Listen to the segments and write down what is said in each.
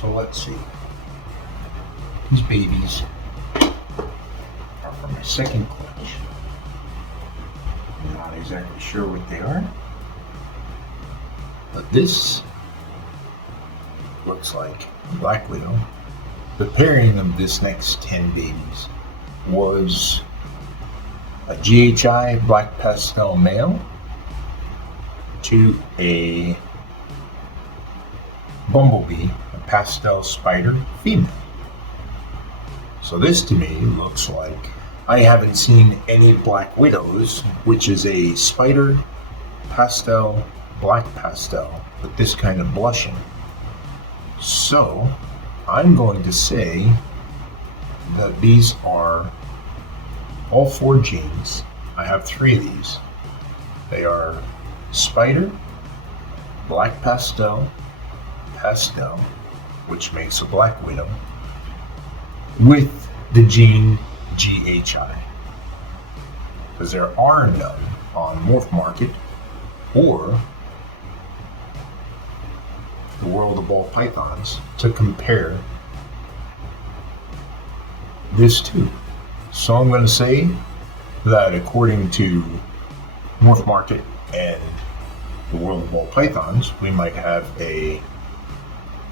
So let's see. These babies are from my second clutch. I'm not exactly sure what they are. But this looks like Black Widow. The pairing of this next 10 babies was a GHI Black Pastel male to a Bumble Bee, a pastel spider female. So this to me looks like, I haven't seen any Black Widows, which is a spider pastel, black pastel, with this kind of blushing. So I'm going to say that these are all 4 genes. I have 3 of these. They are spider, black pastel, pastel, which makes a Black Widow, with the gene GHI. Because there are none on Morph Market or the World of Ball Pythons to compare this to. So I'm going to say that according to Morph Market and the World of Ball Pythons, we might have a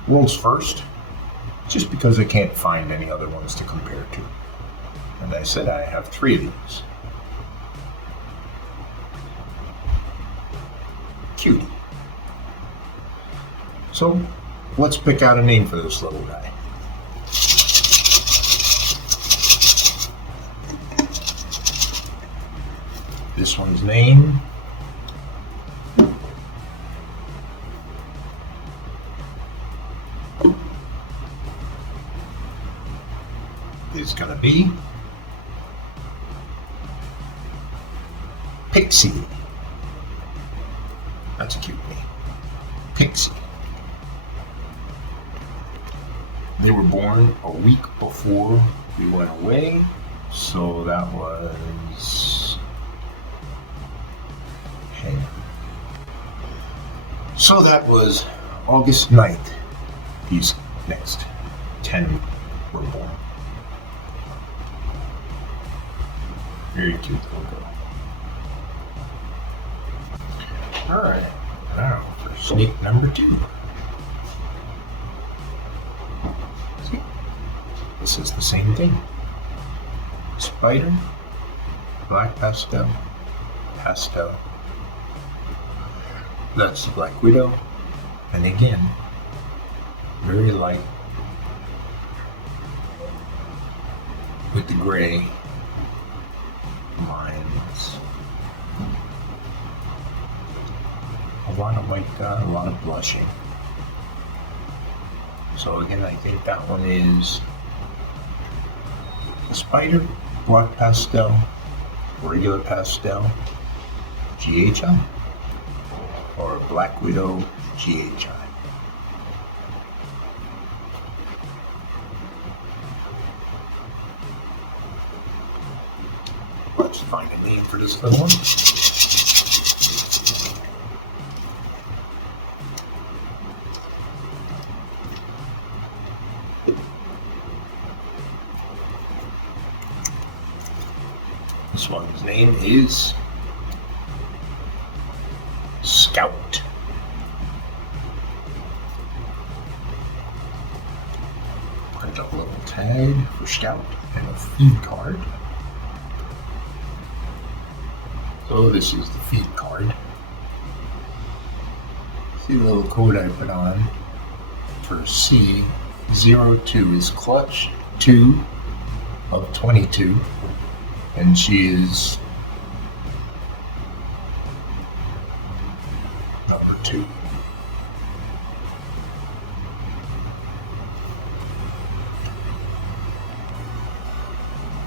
world's first, just because I can't find any other ones to compare to. And I said I have 3 of these. Cutie. So let's pick out a name for this little guy. This one's name is going to be Pixie. That's a cute name. Pixie. They were born a week before we went away, so that was... hang on. So that was August 9th. These next 10 were born. Very cute little girl. Alright, now for snake number 2. See? This is the same thing. Spider, black pastel, pastel. That's the Black Widow. And again, very light with the gray lines. A lot of white dot, a lot of blushing. So again, I think that one is a spider, black pastel, regular pastel, GHI, or Black Widow GHI. Let's find a name for this little one. This one's name is Scout. Print up a little tag for Scout and a feed card. So this is the feed card. See the little code I put on for C02 is clutch 2 of 22, and she is number 2.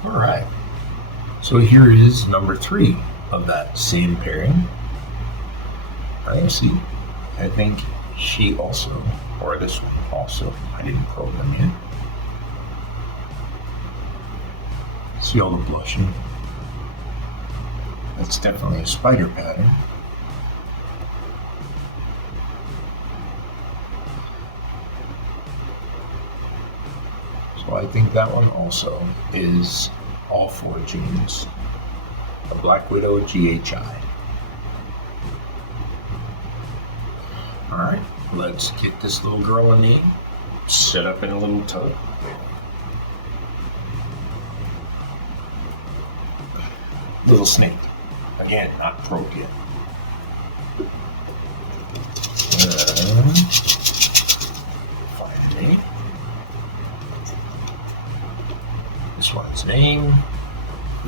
All right, so here is number 3 of that same pairing. I see. I think she also, or this one also, I didn't program yet. See all the blushing? That's definitely a spider pattern. So I think that one also is all 4 genes. The Black Widow GHI. Alright, let's get this little girl a name. Set up in a little tub. Little snake. Again, not probed yet. Find a name. This one's name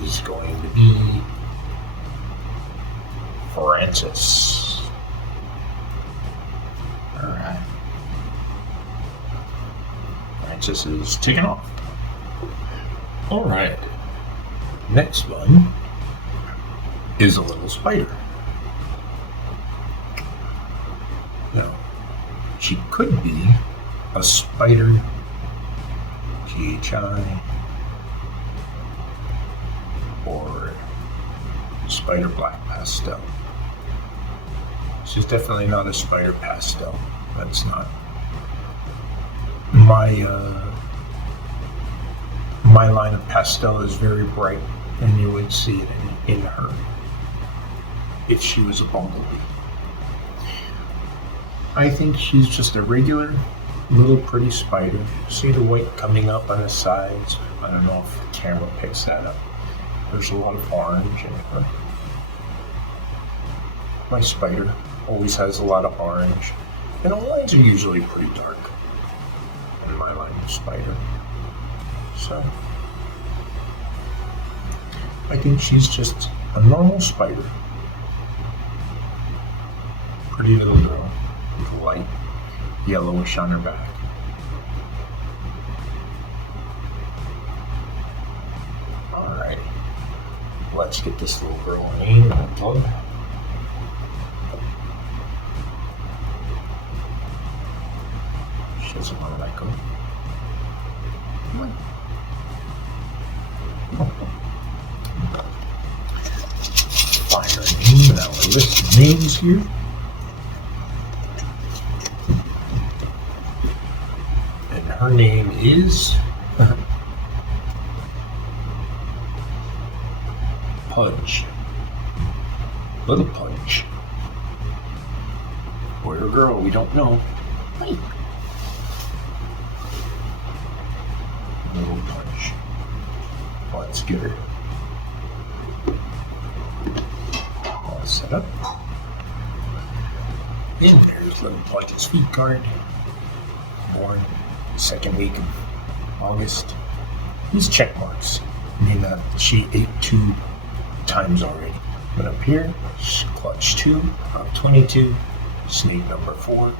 is going to be Francis. Alright. Francis is ticking off. Alright. Next one is a little spider. Now, she could be a spider GHI or spider Black Pastel. She's definitely not a spider pastel. That's not my line of pastel is very bright, and you would see it in her if she was a bumblebee. I think she's just a regular little pretty spider. See the white coming up on the sides? I don't know if the camera picks that up. There's a lot of orange in her. My spider always has a lot of orange, and the lines are usually pretty dark in my line of spider. So I think she's just a normal spider. Pretty little girl with light yellowish on her back. Alrighty, let's get this little girl a name and a plug. She doesn't want to let go. Come on. Find her name in our list of names here. And her name is Pudge. Little Pudge. Boy or girl, we don't know. Hey. Little Pudge. Let's get her all set up. And there's little Pudge's feed card. Born second week of August. These check marks mean that she ate 2 times already. But up here, clutch 2 of 22, snake number 4,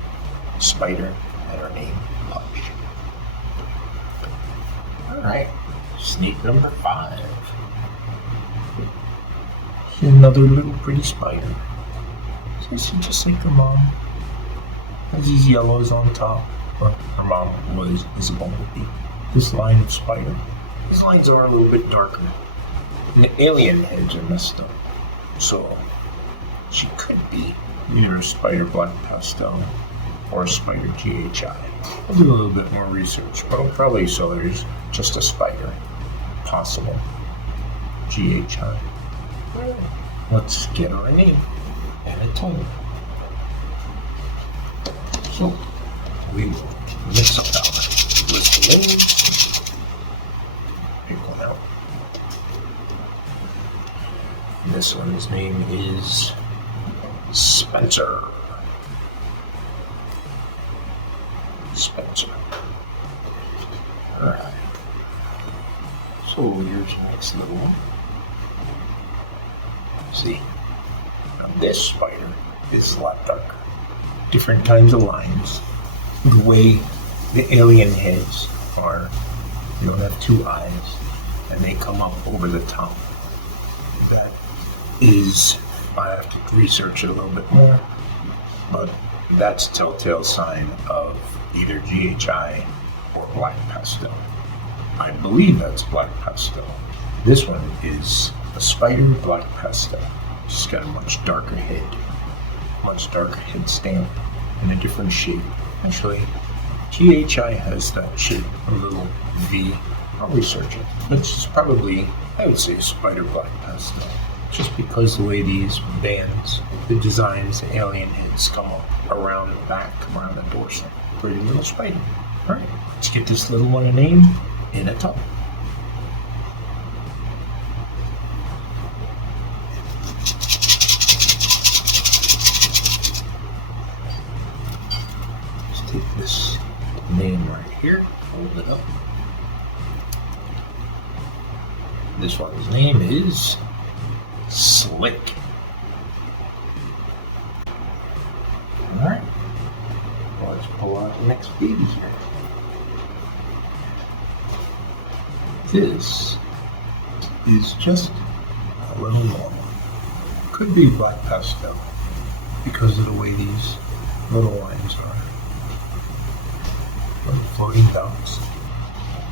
spider, and her name, Pudge. Alright, snake number 5. Another little pretty spider. So she's just like her mom. Has these yellows on top. Well, her mom is a bumblebee. This line of spider. These lines are a little bit darker. And the alien heads are messed up. So she could be either a spider Black Pastel or a spider GHI. I'll do a little bit more research, but I'll probably say there's just a spider possible GHI. Let's get her a name and a tone. So we will mix up our list of names. Pick one out. This one's name is Spencer. Spencer. Alright. So here's the next little one. See, now this spider is a lot darker. Different kinds of lines. The way the alien heads are, you don't have 2 eyes, and they come up over the top. That is, I have to research it a little bit more, but that's a telltale sign of either GHI or Black Pastel. I believe that's Black Pastel. This one is a spider Black Pastel. She's got a much darker head stamp, and a different shape. Actually, GHI has that shape, a little V. I'll research it. It's probably, I would say, spider black pastel. Just because the way these bands, the designs, the alien heads come up around the back, come around the dorsal. Pretty little spider. Alright, let's get this little one a name in a tub. Let's take this name right here, hold it up. This one's name is Slick. Alright, well, let's pull out the next baby here. This is just a little normal. Could be black pastel because of the way these little lines are. Little floating dots.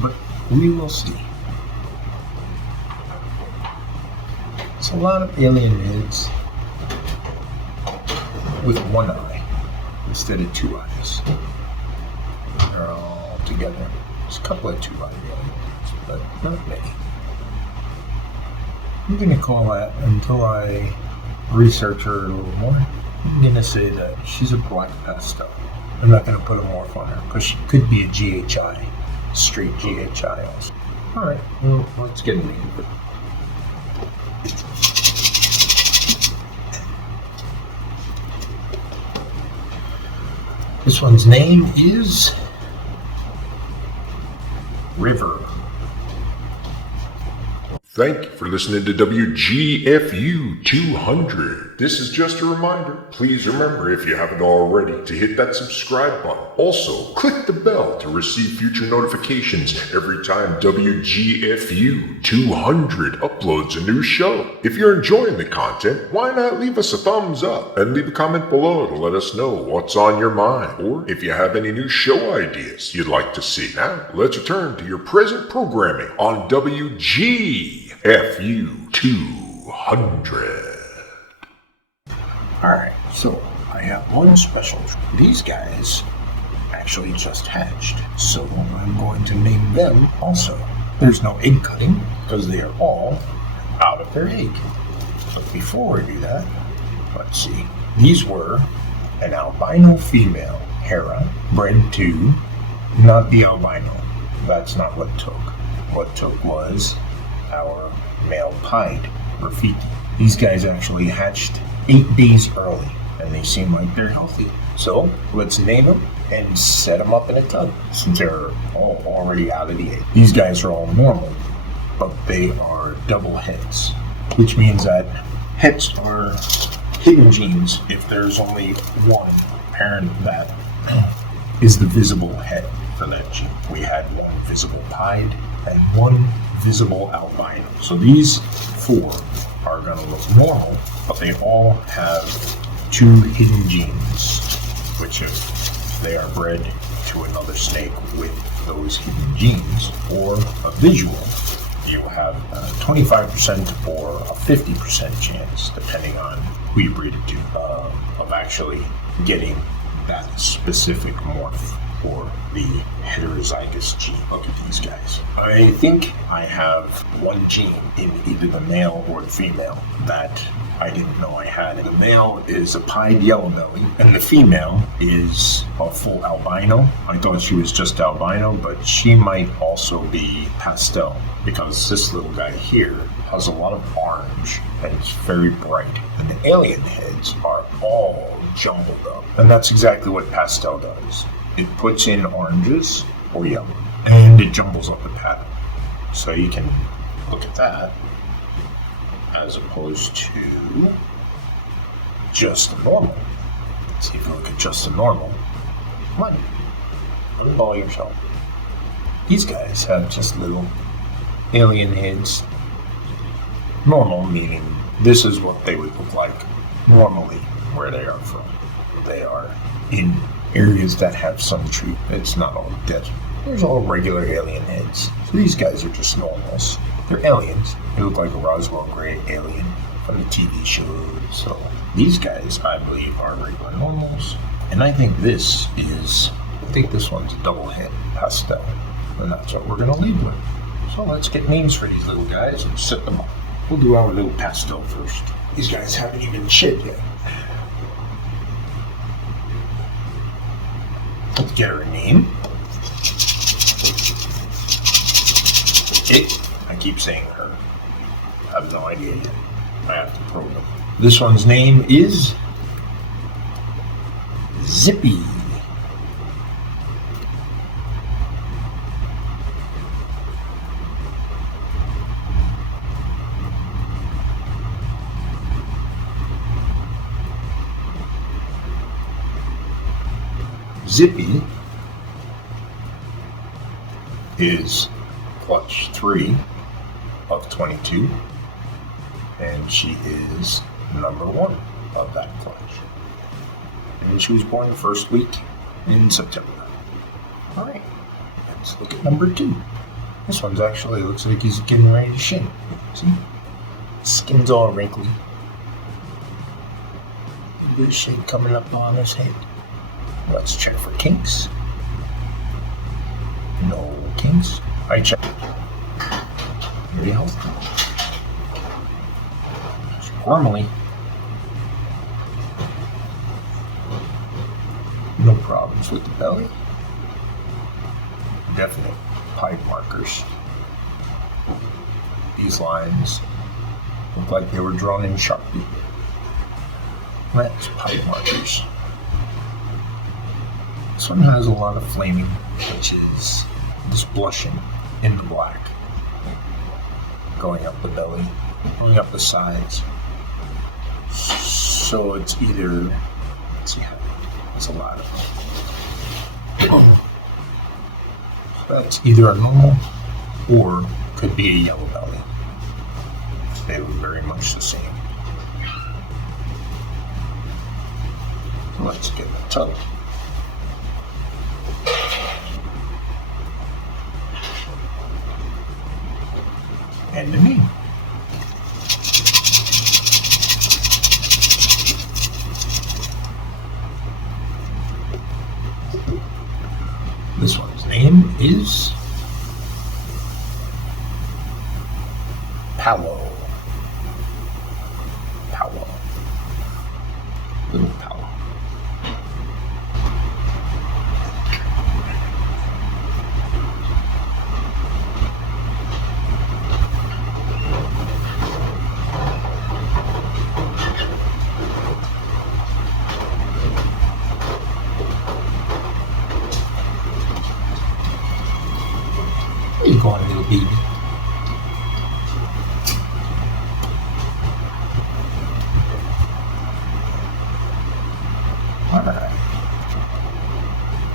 But we will see. It's a lot of alien heads with one eye instead of two eyes. They're all together. There's a couple of two-eyed aliens, but not many. I'm going to call that, until I research her a little more, I'm going to say that she's a black pastel. I'm not going to put a morph on her because she could be a GHI, straight GHI also. Alright, well, let's get a name. This one's name is River. Thank you for listening to WGFU 200. This is just a reminder. Please remember, if you haven't already, to hit that subscribe button. Also, click the bell to receive future notifications every time WGFU 200 uploads a new show. If you're enjoying the content, why not leave us a thumbs up and leave a comment below to let us know what's on your mind, or if you have any new show ideas you'd like to see. Now, let's return to your present programming on WGFU 200. Alright, so I have one special. These guys actually just hatched, so I'm going to name them also. There's no egg cutting because they are all out of their egg. But before we do that, let's see. These were an albino female, Hera, bred to not the albino. That's not what took. What took was our male pied, Rafiki. These guys actually hatched 8 days early, and they seem like they're healthy. So let's name them and set them up in a tub, since they're all already out of the egg. These guys are all normal, but they are double heads, which means that heads are hidden genes if there's only one parent that is the visible head for that gene. We had one visible pied and one visible albino. So these 4 are going to look normal, but they all have 2 hidden genes, which if they are bred to another snake with those hidden genes, or a visual, you have a 25% or a 50% chance, depending on who you breed it to, of actually getting that specific morph or the heterozygous gene. Look at these guys. I think I have one gene in either the male or the female that I didn't know I had. The male is a pied yellow belly, and the female is a full albino. I thought she was just albino, but she might also be pastel, because this little guy here has a lot of orange, and it's very bright. And the alien heads are all jumbled up, and that's exactly what pastel does. It puts in oranges or yellow, and it jumbles up the pattern. So you can look at that as opposed to just a normal. Let's see if you look at just a normal. Come on, unball yourself. These guys have just little alien heads. Normal meaning this is what they would look like normally where they are from. They are in areas that have sun treat. It's not all desert. There's all regular alien heads. So these guys are just normals. They're aliens. They look like a Roswell Gray alien from the TV shows. So these guys, I believe, are regular normals. And I think this is I think this one's a double head pastel, and that's what we're gonna lead with. So let's get names for these little guys and set them up. We'll do our little pastel first. These guys haven't even shed yet. Let's get her a name. I keep saying her. I have no idea yet. I have to probe them. This one's name is Zippy. Zippy is clutch 3 of 22, and she is number 1 of that clutch. And she was born the first week in September. Alright, let's look at number 2. This one's actually looks like he's getting ready to shed. See? Skin's all wrinkly. A bit of shade coming up on his head. Let's check for kinks. No kinks. I checked. Very healthy. Normally, no problems with the belly. Definite pied markers. These lines look like they were drawn in Sharpie. That's pied markers. This one has a lot of flaming, which is this blushing in the black. Going up the belly, going up the sides. So it's either, let's see how, it's a lot of them. So that's either a normal or could be a yellow belly. They were very much the same. So let's get the toe. And the name. This one's name is Palo. Palo. Little Palo. Where you going, little baby?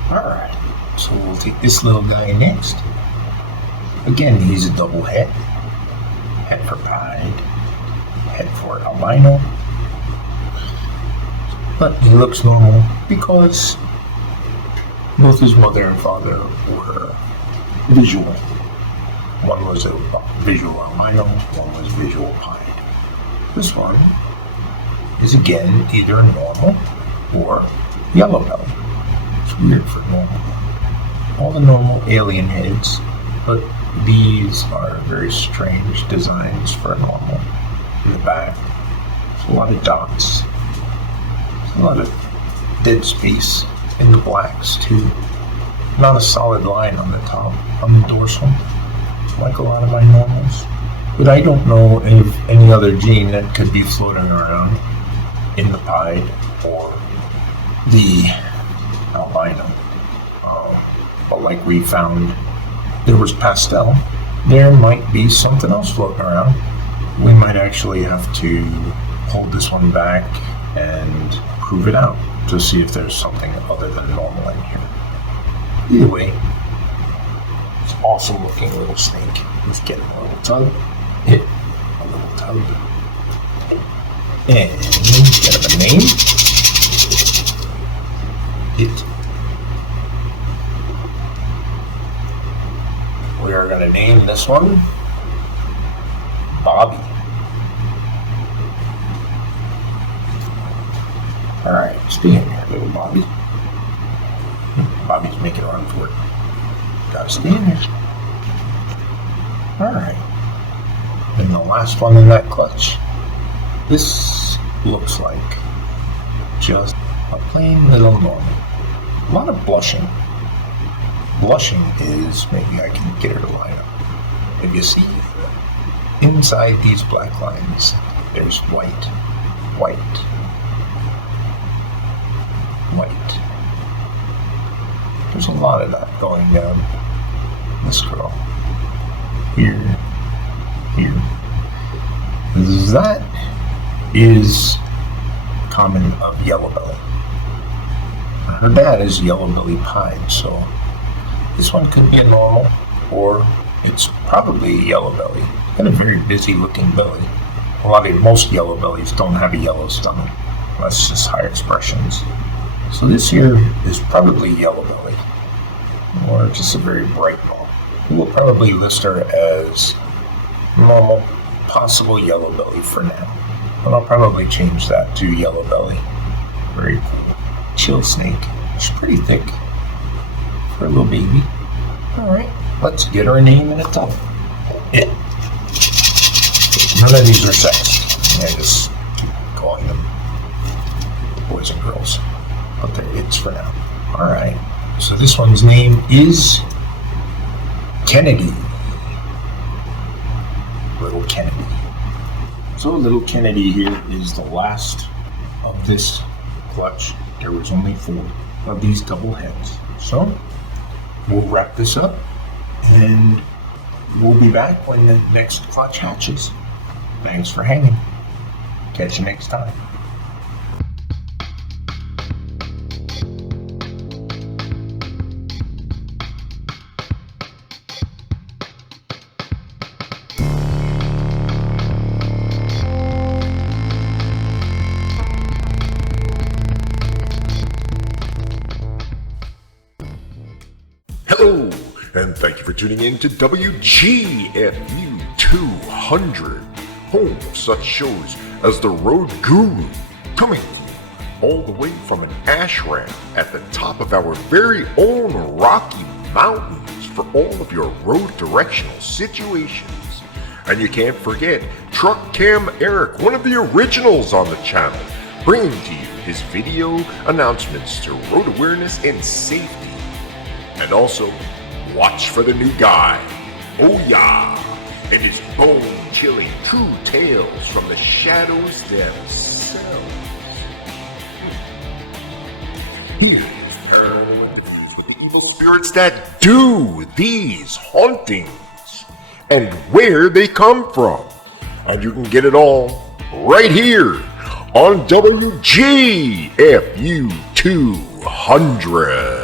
Alright. So we'll take this little guy next. Again, he's a double head. Head for pied. Head for albino. But he looks normal because both his mother and father were visual. One was a visual albino, one was visual pied. This one is again either normal or yellow belly. It's weird for normal. All the normal alien heads, but these are very strange designs for a normal. In the back, there's a lot of dots. There's a lot of dead space in the blacks too. Not a solid line on the top, on the dorsal, like a lot of my normals. But I don't know of any other gene that could be floating around in the pied or the albino. But like we found, there was pastel. There might be something else floating around. We might actually have to hold this one back and prove it out to see if there's something other than normal in here. Either way, it's an awesome looking little snake. Let's get a little tug. Hit a little tug. And get him a name. Hit. We are going to name this one Bobby. Alright, stay in here, little Bobby. Bobby's making a run for it. Gotta stay in there. Alright. And the last one in that clutch. This looks like just a plain little normal. A lot of blushing. Blushing is, maybe I can get her to line up. If you see, inside these black lines, there's white, white, white. There's a lot of that going down this girl. Here, here. That is common of yellow belly. Her dad is yellow belly pied, so this one could be a normal, or it's probably a yellow belly. Got a very busy looking belly. Most yellow bellies don't have a yellow stomach. That's just high expressions. So this here is probably yellow belly, or just a very bright ball. We'll probably list her as normal, possible yellow belly for now. But I'll probably change that to yellow belly. Very cool. Chill snake. She's pretty thick for a little baby. Alright, let's get her a name and a title. Yeah. None of these are sexed. I just keep calling them boys and girls. But they're it's for now. Alright. So this one's name is Kennedy. Little Kennedy. So little Kennedy here is the last of this clutch. There was only 4 of these double heads. So we'll wrap this up and we'll be back when the next clutch hatches. Thanks for hanging. Catch you next time. Hello, and thank you for tuning in to WGFU 200, home of such shows as The Road Guru, coming all the way from an ash ramp at the top of our very own Rocky Mountains for all of your road directional situations. And you can't forget Truck Cam Eric, one of the originals on the channel, bringing to you his video announcements to road awareness and safety. And also, watch for the new guy, oh yeah, and his bone-chilling true tales from the shadows themselves. Here's paranormal interviews with the evil spirits that do these hauntings, and where they come from. And you can get it all right here on WGFU 200.